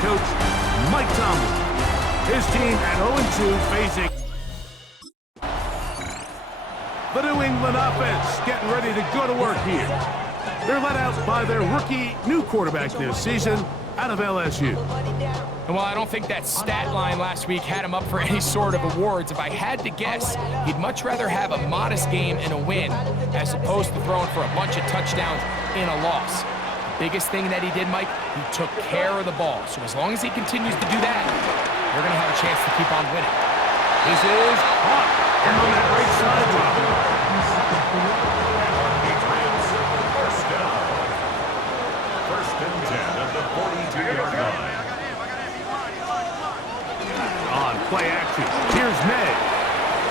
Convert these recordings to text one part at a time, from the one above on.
coach Mike Tomlin. His team at 0-2 facing the New England offense getting ready to go to work here. They're led out by their rookie new quarterback this season out of LSU. And while I don't think that stat line last week had him up for any sort of awards, if I had to guess, he'd much rather have a modest game and a win as opposed to throwing for a bunch of touchdowns in a loss. The biggest thing that he did, Mike, he took care of the ball. So as long as he continues to do that, they're going to have a chance to keep on winning. This is caught on that right sideline. First down. First and 10 at the 42-yard line. On play action, here's May.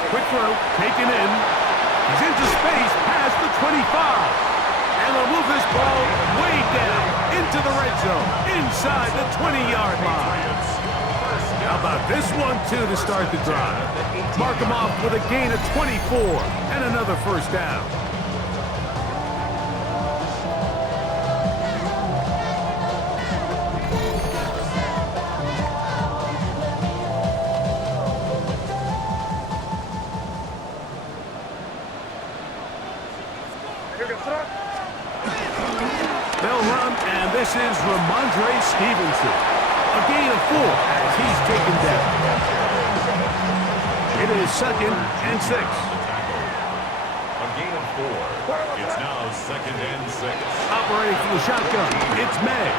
Quick throw, taken in. He's into space past the 25. And they'll move this ball way down into the red zone, inside the 20-yard line. How about this one, too, to start the drive? Mark him off with a gain of 24 and another first down. They'll run, and this is Ramondre Stevenson. A gain of 4 as he's taken down. It is 2nd and 6. A gain of 4. It's now 2nd and 6. Operating from the shotgun, it's May.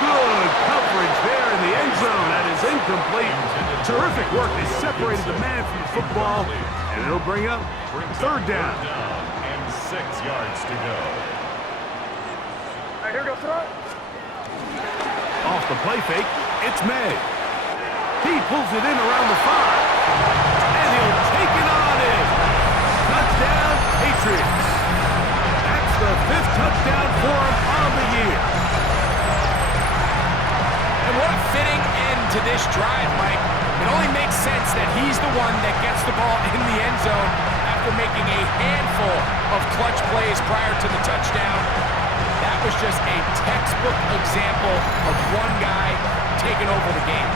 Good coverage there in the end zone. That is incomplete. Terrific work. They separated the man from the football, and it'll bring up 3rd down. And 6 yards to go. Here goes throw. Off the play fake, it's May. He pulls it in around the 5. And he'll take it on in. Touchdown, Patriots. That's the 5th touchdown for him on the year. And what a fitting end to this drive, Mike. It only makes sense that he's the one that gets the ball in the end zone after making a handful of clutch plays prior to the touchdown. That was just a textbook example of one guy taking over the game.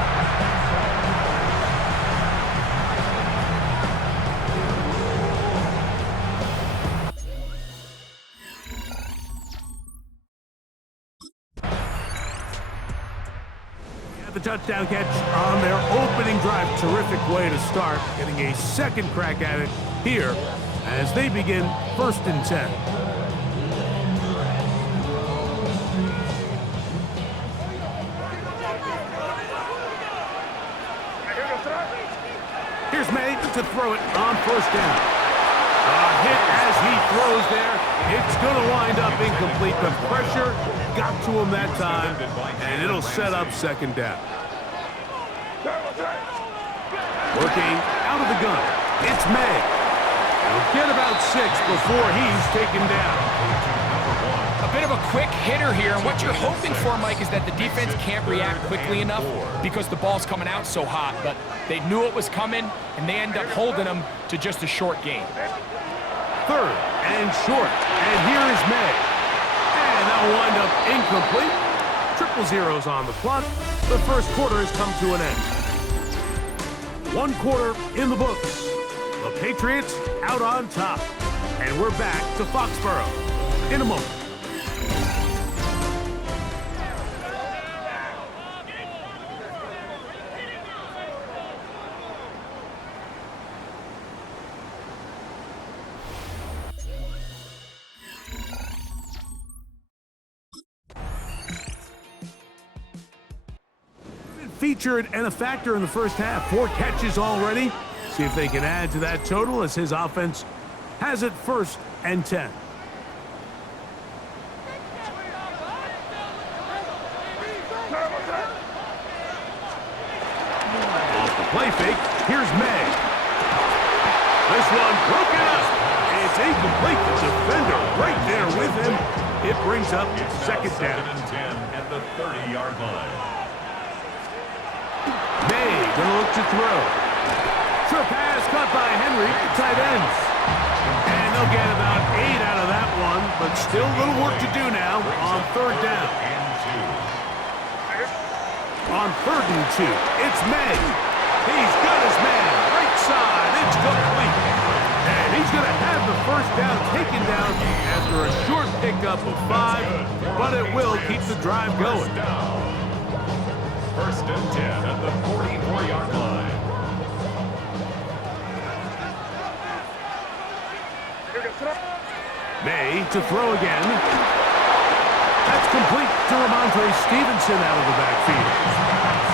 The touchdown catch on their opening drive. Terrific way to start, getting a second crack at it here as they begin 1st and 10. Here's May to throw it on 1st down. A hit as he throws there. It's going to wind up incomplete. The pressure got to him that time, and it'll set up 2nd down. Working out of the gun, it's May. He'll get about 6 before he's taken down. A bit of a quick hitter here, and what you're hoping for, Mike, is that the defense can't react quickly enough because the ball's coming out so hot, but they knew it was coming, and they end up holding them to just a short gain. 3rd and short, and here is May. And that'll wind up incomplete. Triple zeros on the clock. The first quarter has come to an end. 1 quarter in the books. The Patriots out on top. And we're back to Foxborough in a moment. Featured and a factor in the first half. 4 catches already. See if they can add to that total as his offense has it 1st and 10. Off the play fake, here's May. This one broken up. It's incomplete. The defender right there with him. It brings up 2nd down. 2nd and 10 at the 30-yard line. May gonna look to throw. Short pass caught by Henry, tight ends. And they'll get about 8 out of that one, but still a little work to do now on 3rd down. And 2. On 3rd and 2, it's May. He's got his man. Right side. It's complete. And he's going to have the first down taken down after a short pickup of 5, but it will keep the drive going. First and 10 at the 44-yard line. May to throw again. That's complete to Ramondre Stevenson out of the backfield.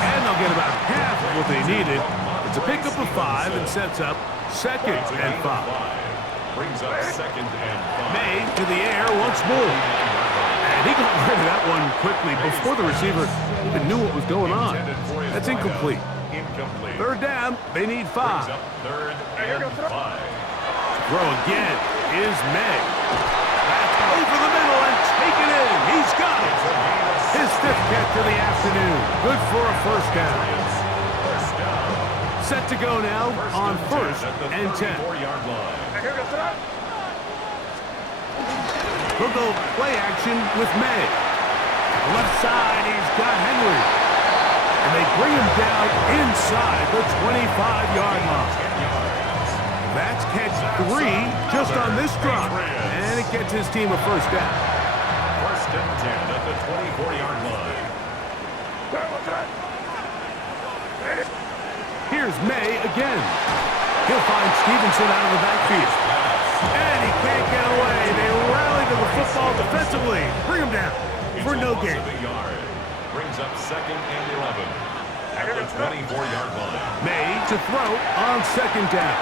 And they'll get about half of what they needed. It's a pickup of 5 and sets up 2nd and 5. Brings up 2nd and 5. May to the air once more. And he got rid of that one quickly before the receiver even knew what was going on. That's incomplete. Incomplete. 3rd down, they need 5. Brings up 3rd and 5. Throw again is May. That's over the middle and taken in. He's got it. His 5th catch of the afternoon. Good for a first down. Set to go now on 1st and 10. He'll go play action with May. Left side, he's got Henry. And they bring him down inside the 25-yard line. That's catch 3 just on this drop. And it gets his team a first down. 1st and 10 at the 24-yard line. Here's May again. He'll find Stevenson out of the backfield. And he can't get away. They rally to the football defensively. Bring him down for no gain. Brings up 2nd and 11 at the 24-yard line. May to throw on 2nd down.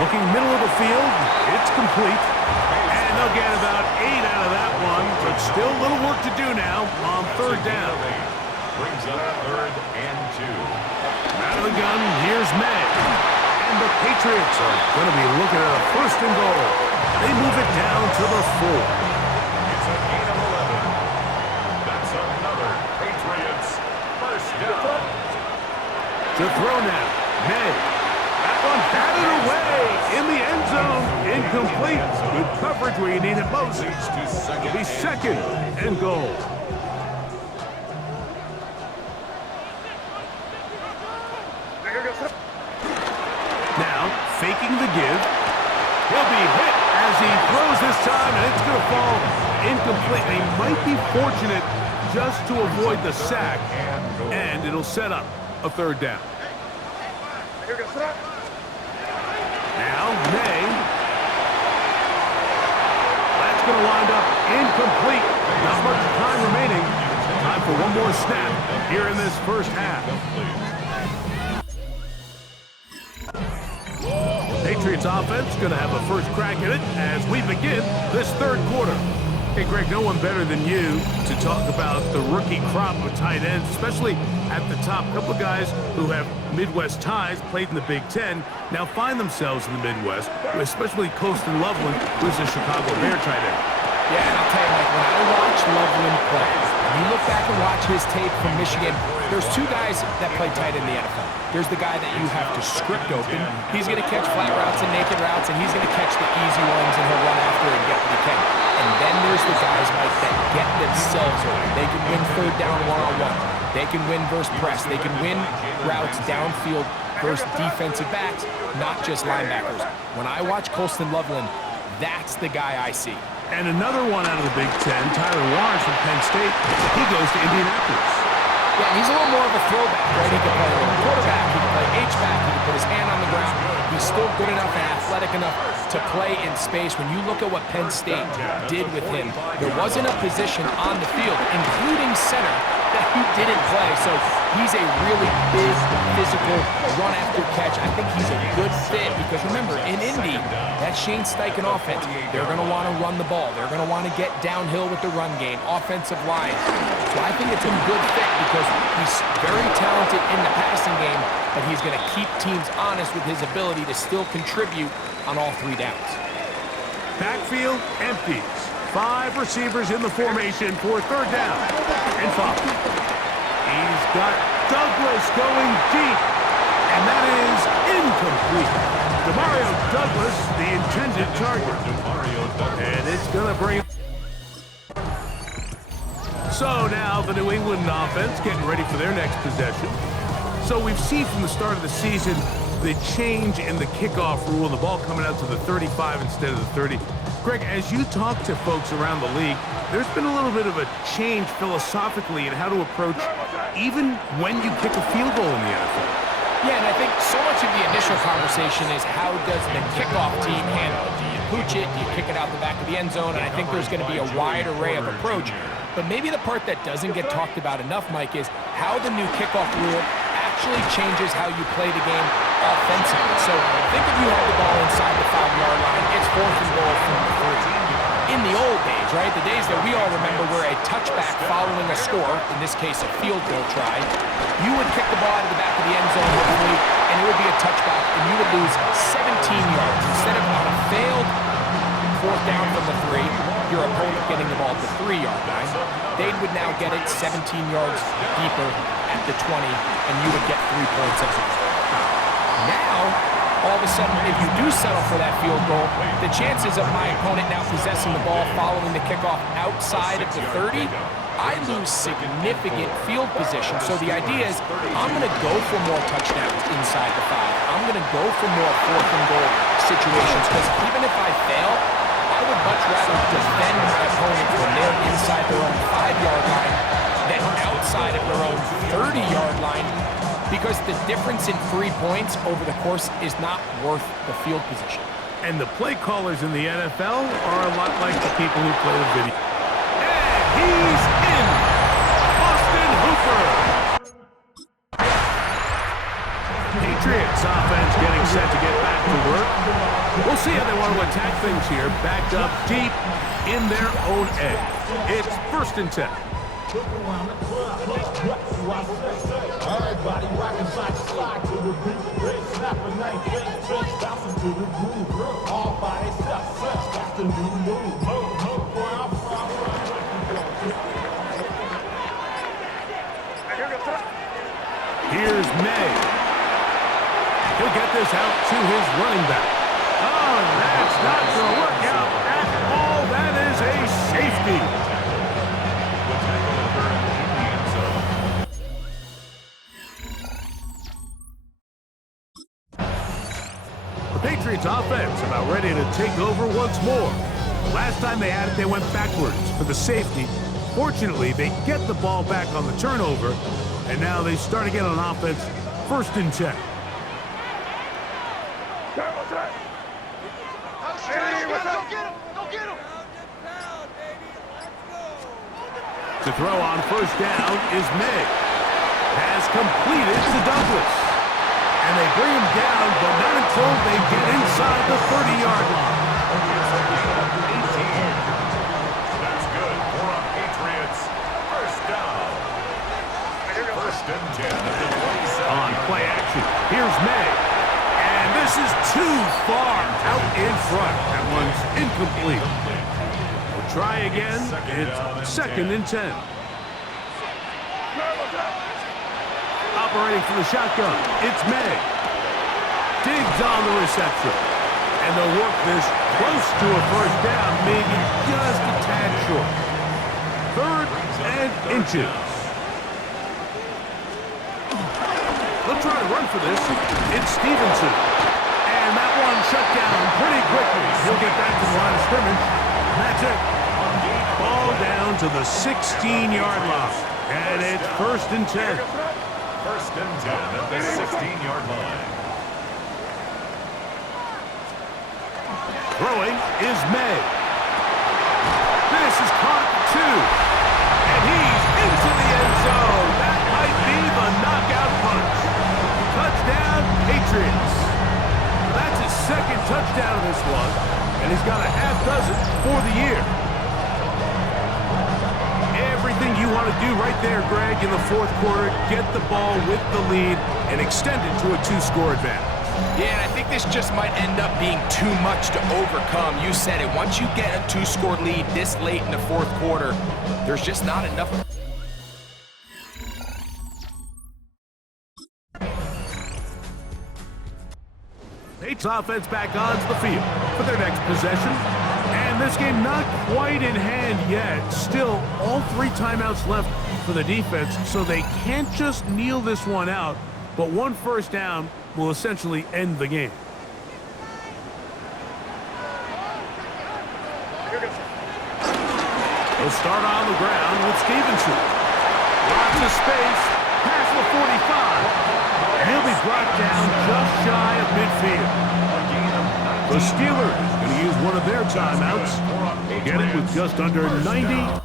Looking middle of the field, it's complete. And they'll get about 8 out of that one, but still a little work to do now on 3rd down. Brings up 3rd and 2. Out of the gun, here's May. And the Patriots are going to be looking at a 1st and goal. They move it down to the 4. It's a gain of 11. That's another Patriots first down. To throw now, May. That one batted away in the end zone. Incomplete. Good coverage where you need it most. It'll be 2nd and goal. Now, faking the give. He'll be hit as he throws this time, and it's going to fall incomplete. He might be fortunate just to avoid the sack, and it'll set up a 3rd down. Now, May. That's going to wind up incomplete. Not much time remaining. Time for one more snap here in this first half. Patriots offense going to have a first crack at it as we begin this 3rd quarter. Hey, Greg, no one better than you to talk about the rookie crop of tight ends, especially at the top. A couple of guys who have Midwest ties, played in the Big Ten, now find themselves in the Midwest, especially Colston Loveland, who's a Chicago Bear tight end. Yeah, and I'll tell you, Mike, when I watch Loveland play, when you look back and watch his tape from Michigan, there's 2 guys that play tight in the NFL. There's the guy that you have to script open. He's going to catch flat routes and naked routes, and he's going to catch the easy ones, and he'll run after and get what he can. And then there's the guys, Mike, that get themselves open. They can win 3rd down one-on-one. They can win versus press. They can win routes downfield versus defensive backs, not just linebackers. When I watch Colston Loveland, that's the guy I see. And another one out of the Big Ten, Tyler Warren from Penn State. He goes to Indianapolis. Yeah, he's a little more of a throwback, right? He can play a little quarterback, he can play H-back, he can put his hand on the ground. He's still good enough and athletic enough to play in space. When you look at what Penn State did with him, there wasn't a position on the field, including center, that he didn't play. So he's a really big, physical, run-after-catch. I think he's a good fit because, remember, in Indy, that Shane Steichen offense, they're going to want to run the ball. They're going to want to get downhill with the run game, offensive line. So I think it's a good fit because he's very talented in the passing game, but he's going to keep teams honest with his ability to still contribute on all 3 downs. Backfield empties. 5 receivers in the formation for 3rd down and 5. He's got Douglas going deep, and that is incomplete. Demario Douglas, the intended target. And it's going to bring So now the New England offense getting ready for their next possession. So we've seen from the start of the season the change in the kickoff rule, the ball coming out to the 35 instead of the 30. Greg, as you talk to folks around the league, there's been a little bit of a change philosophically in how to approach even when you kick a field goal in the NFL. Yeah, and I think so much of the initial conversation is how does the kickoff team handle it? Do you pooch it? Do you kick it out the back of the end zone? And I think there's going to be a wide array of approach. But maybe the part that doesn't get talked about enough, Mike, is how the new kickoff rule actually changes how you play the game offensively. So think if you have the ball inside the 5-yard line, it's 4th and goal from the 3. In the old days, right, the days that we all remember where a touchback following a score, in this case a field goal try, you would kick the ball out of the back of the end zone, hopefully, and it would be a touchback, and you would lose 17 yards. Instead of on a failed 4th down from the 3, your opponent getting the ball at the 3-yard line, they would now get it 17 yards deeper at the 20, and you would get 3 points as a result. Now, all of a sudden, if you do settle for that field goal, the chances of my opponent now possessing the ball following the kickoff outside of the 30, I lose significant field position. So the idea is I'm going to go for more touchdowns inside the 5. I'm going to go for more 4th and goal situations because even if I fail, I would much rather defend my opponent when they're inside their own 5-yard line than outside of their own 30-yard line, because the difference in 3 points over the course is not worth the field position. And the play callers in the NFL are a lot like the people who play the video. And he's in! Austin Hooper! Patriots offense getting set to get back to work. We'll see how they want to attack things here. Backed up deep in their own end. It's 1st and 10. Everybody rockin' slide to the beat. Red snapping, night face bouncing to the groove. All by itself, that's the new move. Where I'm from. Here's May. He'll get this out to his running back. Oh, that's not going to work out at all. That is a safety. Patriots offense about ready to take over once more. Last time they had it, they went backwards for the safety. Fortunately, they get the ball back on the turnover, and now they start again on offense, 1st and 10. To throw on 1st down is May. Has completed to Douglas. And they bring him down, but not until they get inside the 30-yard line. That's good for a Patriots. 1st down. 1st and 10 at the 27. On play action, here's May. And this is too far out in front. That one's incomplete. We'll try again. It's 2nd and 10. Operating from the shotgun, it's May. Diggs on the reception. And they'll work this close to a 1st down, maybe just a tad short. 3rd and inches. They'll try to run for this. It's Stevenson. And that one shut down pretty quickly. He'll get back to the line of scrimmage. That's it. Ball down to the 16-yard line. And it's 1st and 10. 1st and 10 at the 16-yard line. Throwing is May. This is caught 2. And he's into the end zone. That might be the knockout punch. Touchdown, Patriots. That's his 2nd touchdown of this one. And he's got a half dozen for the year. Everything you want to do right there, Greg, in the 4th quarter, get the ball with the lead and extend it to a 2-score advantage. Yeah, and I think this just might end up being too much to overcome. You said it. Once you get a 2-score lead this late in the 4th quarter, there's just not enough. Patriots offense back onto the field for their next possession. And And this game not quite in hand yet. Still, all 3 timeouts left for the defense, so they can't just kneel this one out, but 1 first down will essentially end the game. He'll start on the ground with Stevenson. Lots of space, past the 45. And he'll be brought down just shy of midfield. The Steelers going to use one of their timeouts. They'll get it with just under 90.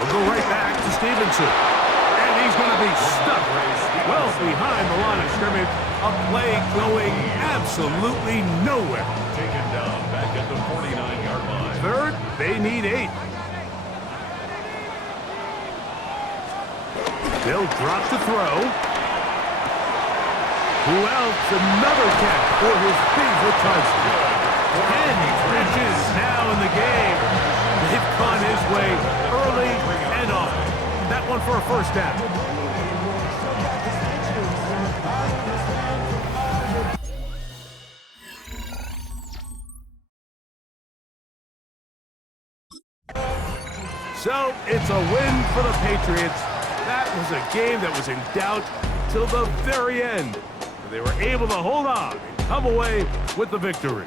We'll go right back to Stevenson. And he's going to be stuck well behind the line of scrimmage. A play going absolutely nowhere. Taken down back at the 49-yard line. Third, they need 8. They'll drop to throw. Who else? Another catch for his favorite touchdown. 10 inches now in the game. They've gone his way early and often. That one for a first down. So it's a win for the Patriots. That was a game that was in doubt till the very end. They were able to hold on and come away with the victory.